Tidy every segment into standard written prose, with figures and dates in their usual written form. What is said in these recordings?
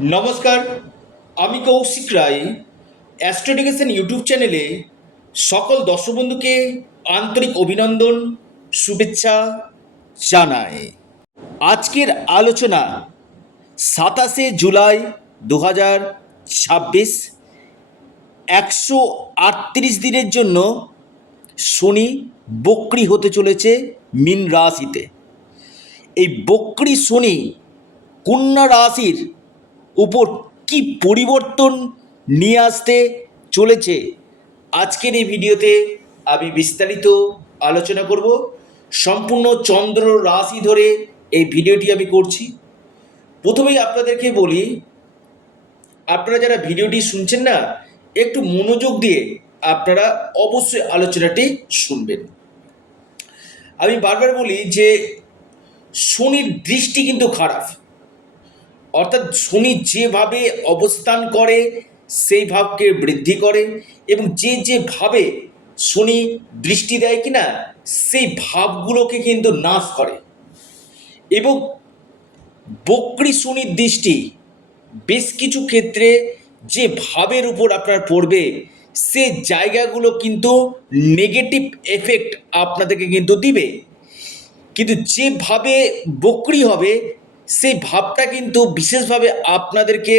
নমস্কার, আমি কৌশিক রায়। অ্যাস্ট্রোডিকেশন ইউটিউব চ্যানেলে সকল দর্শক বন্ধুকে আন্তরিক অভিনন্দন, শুভেচ্ছা জানাই। আজকের আলোচনা 27 জুলাই 2026। 138 দিনের জন্য শনি বক্রী হতে চলেছে মীন রাশিতে। এই বক্রী শনি কন্যা রাশির উপর কি পরিবর্তন নিয়ে আসতে চলেছে, আজকের এই ভিডিওতে আমি বিস্তারিত আলোচনা করব। সম্পূর্ণ চন্দ্র রাশি ধরে এই ভিডিওটি আমি করছি। প্রথমেই আপনাদেরকে বলি, আপনারা যারা ভিডিওটি শুনছেন না, একটু মনোযোগ দিয়ে আপনারা অবশ্যই আলোচনাটি শুনবেন। আমি বারবার বলি যে শনির দৃষ্টি কিন্তু খারাপ, অর্থাৎ শনি যেভাবে অবস্থান করে সেই ভাবকে বৃদ্ধি করে, এবং যেভাবে শনি দৃষ্টি দেয় কিনা সেই ভাবগুলোকে কিন্তু নাশ করে। এবং বক্রী শনির দৃষ্টি বেশ কিছু ক্ষেত্রে যে ভাবের উপর আপনার পড়বে, সে জায়গাগুলো কিন্তু নেগেটিভ এফেক্ট আপনাদেরকে কিন্তু দিবে। কিন্তু যেভাবে বক্রী হবে সেই ভাবটা কিন্তু বিশেষভাবে আপনাদেরকে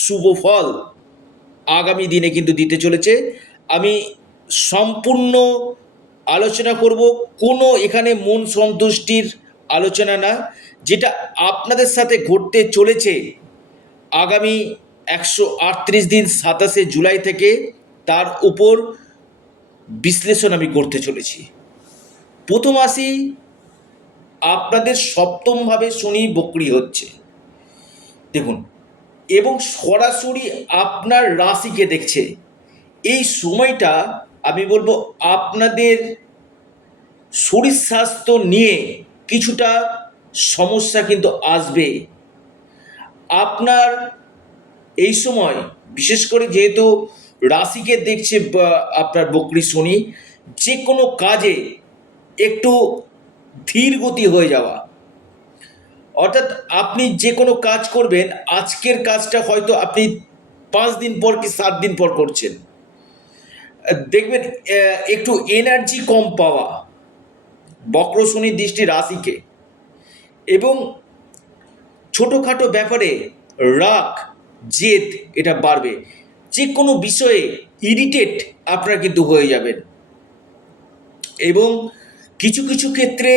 শুভ ফল আগামী দিনে কিন্তু দিতে চলেছে। আমি সম্পূর্ণ আলোচনা করব, কোনো এখানে মন সন্তুষ্টির আলোচনা না। যেটা আপনাদের সাথে ঘটতে চলেছে আগামী 138 দিন 27 জুলাই থেকে, তার উপর বিশ্লেষণ আমি করতে চলেছি। প্রথম আসি, আপনাদের সপ্তমভাবে শনি বক্রী হচ্ছে, দেখুন, এবং সরাসরি আপনার রাশিকে দেখছে। এই সময়টা আমি বলবো আপনাদের শরীর স্বাস্থ্য নিয়ে কিছুটা সমস্যা কিন্তু আসবে। আপনার এই সময় বিশেষ করে যেহেতু রাশিকে দেখছে আপনার বক্রী শনি, যে কোনো কাজে একটু ধীর গতি হয়ে যাওয়া, অর্থাৎ আপনি যে কোনো কাজ করবেন, আজকের কাজটা হয়তো আপনি 5 দিন পর কি 7 দিন পর করছেন, দেখবেন একটু এনার্জি কম পাওয়া বক্র শনির দৃষ্টি রাশিকে। এবং ছোটোখাটো ব্যাপারে রাগ জেদ এটা বাড়বে, যে কোনো বিষয়ে ইরিটেট আপনারা কিন্তু হয়ে যাবেন, এবং কিছু কিছু ক্ষেত্রে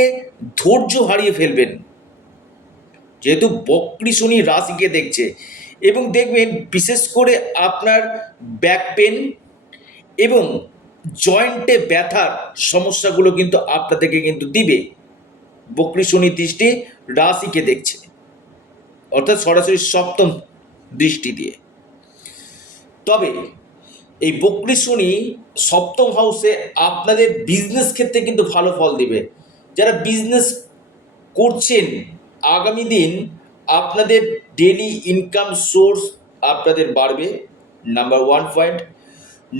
ধৈর্য হারিয়ে ফেলবেন যেহেতু বক্রী শনি রাশিকে দেখছে। এবং দেখবেন বিশেষ করে আপনার ব্যাক পেন এবং জয়েন্টে ব্যথার সমস্যাগুলো কিন্তু আপনাদেরকে কিন্তু দিবে। বক্রী শনি দৃষ্টি রাশিকে দেখছে, অর্থাৎ সরাসরি সপ্তম দৃষ্টি দিয়ে। তবে এই বক্রী শনি সপ্তম হাউসে আপনাদের বিজনেস ক্ষেত্রে কিন্তু ভালো ফল দিবে। যারা বিজনেস করছেন, আগামী দিন আপনাদের ডেলি ইনকাম সোর্স আপনাদের বাড়বে, নাম্বার 1 পয়েন্ট।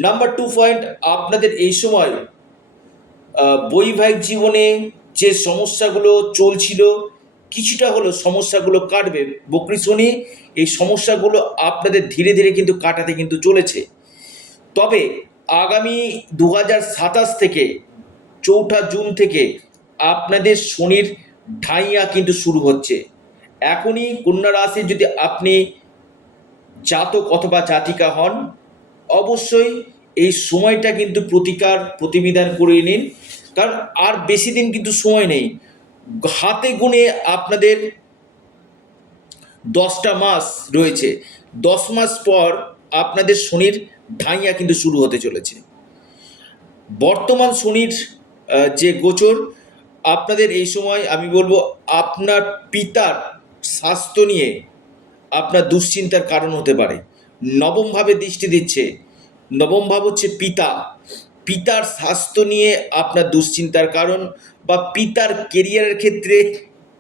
নাম্বার 2 পয়েন্ট, আপনাদের এই সময় বৈবাহিক জীবনে যে সমস্যাগুলো চলছিল, কিছুটা হলো সমস্যাগুলো কাটবে। বক্রী শনি এই সমস্যাগুলো আপনাদের ধীরে ধীরে কিন্তু কাটাতে কিন্তু চলেছে। তবে আগামী 2027 থেকে 4 জুন থেকে আপনাদের শনির ঢাইয়া কিন্তু শুরু হচ্ছে। এখনই কন্যা রাশির যদি আপনি জাতক অথবা জাতিকা হন, অবশ্যই এই সময়টা কিন্তু প্রতিবিধান করে নিন, কারণ আর বেশি দিন কিন্তু সময় নেই। হাতে গুনে আপনাদের 10টা মাস রয়েছে। 10 মাস পর আপনাদের শনির ঢাইয়া কিন্তু শুরু হতে চলেছে। বর্তমান শনির যে গোচর, আপনাদের এই সময় আমি বলবো আপনার পিতার স্বাস্থ্য নিয়ে আপনার দুশ্চিন্তার কারণ হতে পারে। নবমভাবে দৃষ্টি দিচ্ছে, নবম ভাব হচ্ছে পিতা। পিতার স্বাস্থ্য নিয়ে আপনার দুশ্চিন্তার কারণ, বা পিতার কেরিয়ারের ক্ষেত্রে,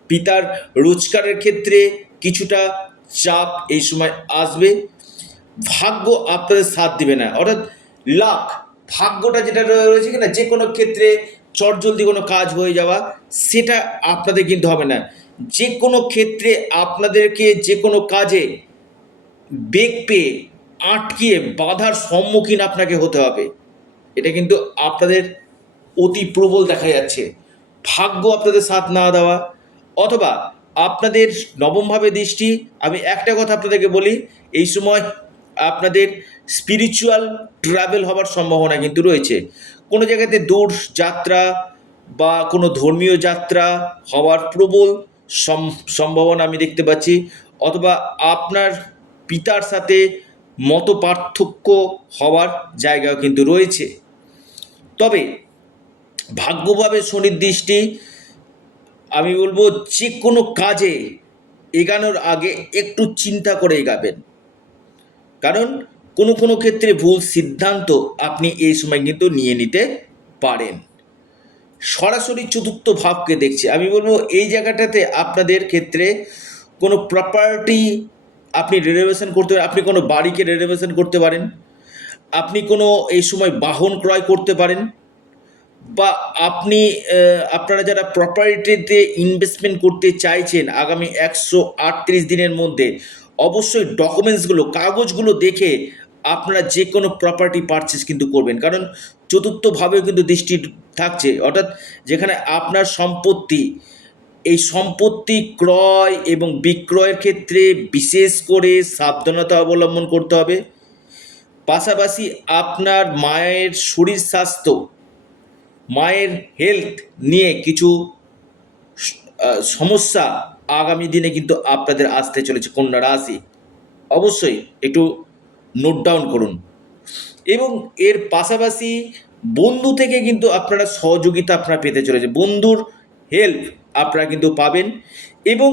পিতার রোজগারের ক্ষেত্রে কিছুটা চাপ এই সময় আসবে। ভাগ্য আপনাদের সাথ দিবে না, অর্থাৎ লাক, ভাগ্যটা যেটা রয়েছে কিনা, যে কোনো ক্ষেত্রে চটজলদি কোনো কাজ হয়ে যাওয়া, সেটা আপনাদের কিন্তু হবে না। যে কোনো ক্ষেত্রে আপনাদেরকে যে কোনো কাজে বেগ পেয়ে আটকিয়ে বাধার সম্মুখীন আপনাকে হতে হবে। এটা কিন্তু আপনাদের অতি প্রবল দেখা যাচ্ছে। ভাগ্য আপনাদের সাথ না দেওয়া, অথবা আপনাদের নবমভাবে দৃষ্টি। আমি একটা কথা আপনাদেরকে বলি, এই সময় আপনাদের স্পিরিচুয়াল ট্রাভেল হওয়ার সম্ভাবনা কিন্তু রয়েছে। কোনো জায়গাতে দূর যাত্রা বা কোনো ধর্মীয় যাত্রা হওয়ার প্রবল সম্ভাবনা আমি দেখতে পাচ্ছি, অথবা আপনার পিতার সাথে মত পার্থক্য হওয়ার জায়গাও কিন্তু রয়েছে। তবে ভাগ্যভাবে শনির দৃষ্টি, আমি বলবো যে কোনো কাজে এগানোর আগে একটু চিন্তা করে এগাবেন, কারণ কোনো কোনো ক্ষেত্রে ভুল সিদ্ধান্ত আপনি এই সময় কিন্তু নিয়ে নিতে পারেন। সরাসরি চতুর্থ ভাবকে দেখছি, আমি বলবো এই জায়গাটাতে আপনাদের ক্ষেত্রে কোনো প্রপার্টি আপনি রিনোভেশন করতে পারেন, আপনি কোনো বাড়িকে রিনোভেশন করতে পারেন, আপনি কোনো এই সময় বাহন ক্রয় করতে পারেন, বা আপনি আপনারা যারা প্রপার্টিতে ইনভেস্টমেন্ট করতে চাইছেন আগামী 138 দিনের মধ্যে, অবশ্যই ডকুমেন্টসগুলো, কাগজগুলো দেখে আপনারা যে কোনো প্রপার্টি পারচেস কিন্তু করবেন, কারণ চতুর্থভাবেও কিন্তু দৃষ্টি থাকছে, অর্থাৎ যেখানে আপনার সম্পত্তি, এই সম্পত্তি ক্রয় এবং বিক্রয়ের ক্ষেত্রে বিশেষ করে সাবধানতা অবলম্বন করতে হবে। পাশাপাশি আপনার মায়ের শরীর স্বাস্থ্য, মায়ের হেলথ নিয়ে কিছু সমস্যা আগামী দিনে কিন্তু আপনাদের আসতে চলেছে কন্যা রাশি, অবশ্যই একটু নোট ডাউন করুন। এবং এর পাশাপাশি বন্ধু থেকে কিন্তু আপনারা সহযোগিতা আপনারা পেতে চলেছে, বন্ধুর হেল্প আপনারা কিন্তু পাবেন। এবং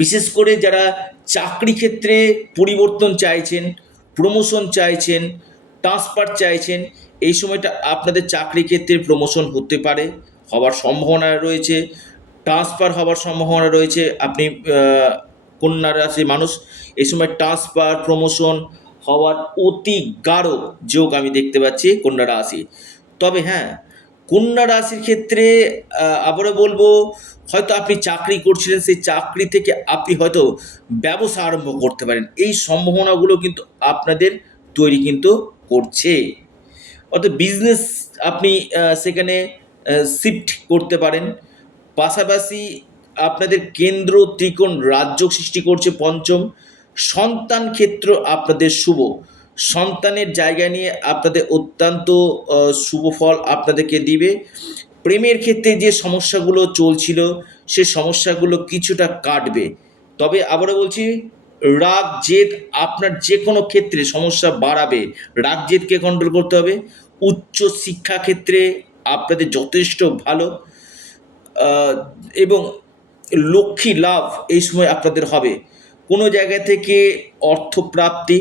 বিশেষ করে যারা চাকরি ক্ষেত্রে পরিবর্তন চাইছেন, প্রমোশন চাইছেন, ট্রান্সফার চাইছেন, এই সময়টা আপনাদের চাকরি ক্ষেত্রে প্রমোশন হতে পারে, হওয়ার সম্ভাবনা রয়েছে, ট্রান্সফার হওয়ার সম্ভাবনা রয়েছে। আপনি কন্যা রাশির মানুষ, এই সময় ট্রান্সফার প্রমোশন হওয়ার অতি গাঢ় যোগ আমি দেখতে পাচ্ছি কন্যা রাশি। তবে হ্যাঁ, কন্যা রাশির ক্ষেত্রে আবারও বলবো, হয়তো আপনি চাকরি করছিলেন, সেই চাকরি থেকে আপনি হয়তো ব্যবসা আরম্ভ করতে পারেন, এই সম্ভাবনাগুলো কিন্তু আপনাদের তৈরি কিন্তু করছে। অর্থাৎ বিজনেস আপনি সেখানে শিফট করতে পারেন। পাশাপাশি আপনাদের কেন্দ্র ত্রিকোণ রাজ্য সৃষ্টি করছে পঞ্চম। সন্তান ক্ষেত্র আপনাদের শুভ, সন্তানের জায়গা নিয়ে আপনাদের অত্যন্ত শুভ ফল আপনাদেরকে দিবে। প্রেমের ক্ষেত্রে যে সমস্যাগুলো চলছিল, সে সমস্যাগুলো কিছুটা কাটবে। তবে আবারও বলছি, রাগ জেদ আপনার যে কোনো ক্ষেত্রে সমস্যা বাড়াবে, রাগ জেদকে কন্ট্রোল করতে হবে। উচ্চ শিক্ষা ক্ষেত্রে আপনাদের যথেষ্ট ভালো, এবং লক্ষ্মী লাভ এই সময় আপনাদের হবে। কোনো জায়গা থেকে অর্থপ্রাপ্তি,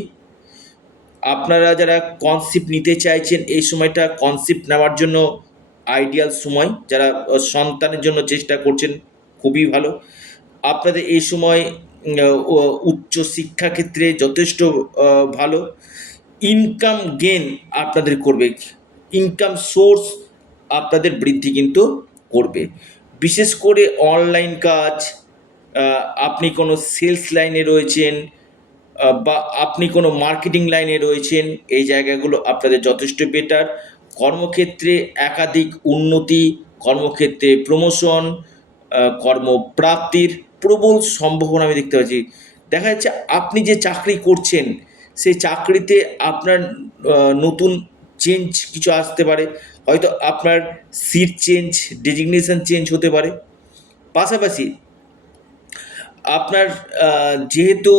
আপনারা যারা কনসেপ্ট নিতে চাইছেন এই সময়টা কনসেপ্ট নেওয়ার জন্য আইডিয়াল সময়, যারা সন্তানের জন্য চেষ্টা করছেন খুবই ভালো। আপনাদের এই সময় উচ্চ শিক্ষা ক্ষেত্রে যথেষ্ট ভালো। ইনকাম গেন আপনাদের করবে, ইনকাম সোর্স আপনাদের বৃদ্ধি কিন্তু করবে। বিশেষ করে অনলাইন কাজ, আপনি কোনো সেলস লাইনে রয়েছেন, বা আপনি কোনো মার্কেটিং লাইনে রয়েছেন, এই জায়গাগুলো আপনাদের যথেষ্ট বেটার। কর্মক্ষেত্রে একাধিক উন্নতি, কর্মক্ষেত্রে প্রমোশন, কর্মপ্রাপ্তির প্রবল সম্ভাবনা আমি দেখতে পাচ্ছি। দেখা যাচ্ছে আপনি যে চাকরি করছেন, সেই চাকরিতে আপনার নতুন চেঞ্জ কিছু আসতে পারে, হয়তো আপনার সিট চেঞ্জ, ডেজিগনেশন চেঞ্জ হতে পারে। পাশাপাশি আপনার যেহেতু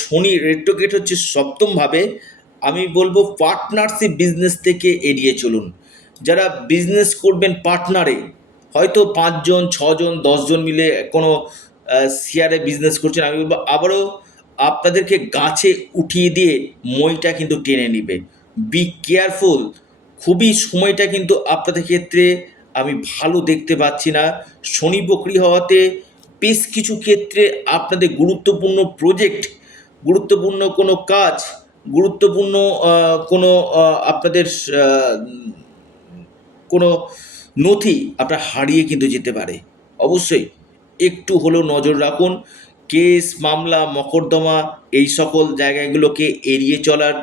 শনি রেট্রোগেট হচ্ছে সপ্তমভাবে, আমি বলবো পার্টনারশিপ বিজনেস থেকে এড়িয়ে চলুন। যারা বিজনেস করবেন পার্টনারে, হয়তো 5 জন 6 জন 10 জন মিলে কোনো শেয়ারে বিজনেস করছেন, আমি বলবো আবারও আপনাদেরকে গাছে উঠিয়ে দিয়ে মইটা কিন্তু টেনে নিবে। বি কেয়ারফুল, খুবই সময়টা কিন্তু আপনাদের ক্ষেত্রে আমি ভালো দেখতে পাচ্ছি না। শনি বকরি হওয়াতে বেশ কিছু ক্ষেত্রে আপনাদের গুরুত্বপূর্ণ প্রজেক্ট, গুরুত্বপূর্ণ কোনো কাজ, গুরুত্বপূর্ণ কোনো আপনাদের কোনো নথি আপনার হারিয়ে কিন্তু যেতে পারে। অবশ্যই একটু হলেও নজর রাখুন। কেস মামলা মকদ্দমা এই সকল জায়গাগুলোকে এড়িয়ে চলার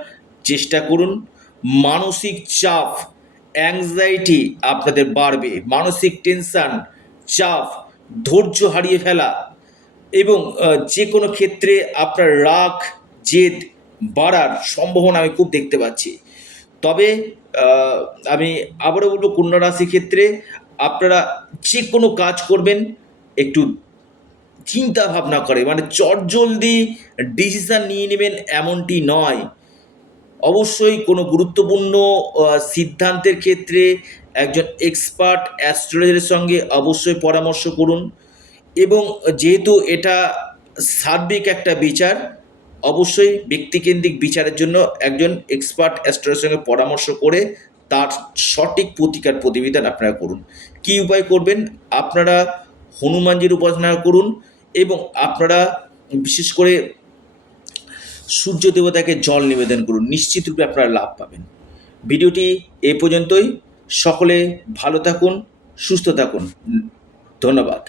চেষ্টা করুন। মানসিক চাপ অ্যাংজাইটি আপনাদের বাড়বে, মানসিক টেনশান চাপ ধৈর্য হারিয়ে ফেলা এবং যে কোনো ক্ষেত্রে আপনার রাগ জেদ বাড়ার সম্ভাবনা আমি খুব দেখতে পাচ্ছি। তবে আমি আবারও বলবো কন্যা রাশির ক্ষেত্রে আপনারা যে কোনো কাজ করবেন একটু চিন্তা ভাবনা করে, মানে চটজলদি ডিসিশান নিয়ে নেবেন এমনটি নয়। অবশ্যই কোনো গুরুত্বপূর্ণ সিদ্ধান্তের ক্ষেত্রে একজন এক্সপার্ট অ্যাস্ট্রোলজারের সঙ্গে অবশ্যই পরামর্শ করুন এবং যেহেতু এটা সার্বিক একটা বিচার, অবশ্যই ব্যক্তিকেন্দ্রিক বিচারের জন্য একজন এক্সপার্ট অ্যাস্ট্রোলজারের সঙ্গে পরামর্শ করে তার সঠিক প্রতিকার প্রতিবিধান আপনারা করুন। কী উপায় করবেন? আপনারা হনুমানজির উপাসনা করুন এবং আপনারা বিশেষ করে সূর্য দেবতাকে জল নিবেদন করুন, নিশ্চিত রূপে আপনারা লাভ পাবেন। ভিডিওটি এ পর্যন্তই। সকলে ভালো থাকুন, সুস্থ থাকুন। ধন্যবাদ।